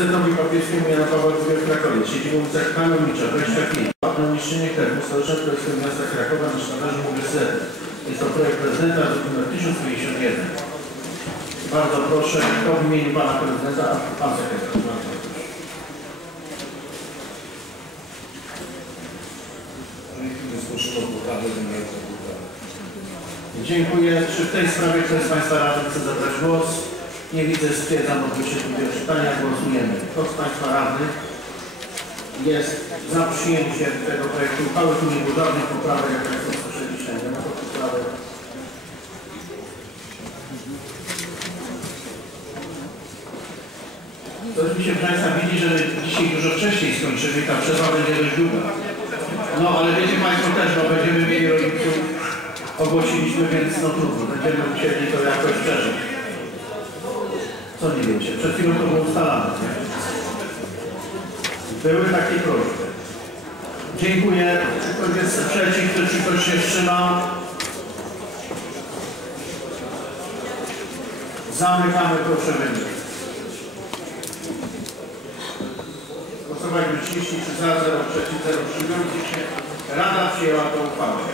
Uniwersytetowi Papieskiemu Jana Pawła II w Krakowie, siedzibą ulica Kanownicza, 25. Umieszczenie termu Stołecznego Królestwa Miasta Krakowa na sztandarze Uniwersytetu. Jest to projekt prezydenta, druk nr 1051. Bardzo proszę, kto w imieniu Pana Prezydenta, Pan Sekretarz. Dziękuję. Czy w tej sprawie ktoś z Państwa radnych chce zabrać głos? Nie widzę, stwierdzam odbycie drugiego czytania. Głosujemy. Kto z Państwa radnych jest za przyjęciem tego projektu uchwały? Nie było żadnych poprawek, jak Państwo słyszeliście. Nie ma to poprawek. Mi się, Państwa, widzi, że dzisiaj dużo wcześniej skończymy i ta przerwa będzie dość długa. No, ale wiecie Państwo też, no będziemy mieli rodziców, ogłosiliśmy, więc no trudno, będziemy musieli to jakoś przeżyć. Wiecie? Przed chwilą to było ustalane, nie? Były takie prośby. Dziękuję. Czy ktoś jest przeciw, czy ktoś się wstrzymał? Zamykamy, proszę wynik. Głosowaliśmy 33 za, 0 przeciw, 0 wstrzymujących się. Rada przyjęła tę uchwałę.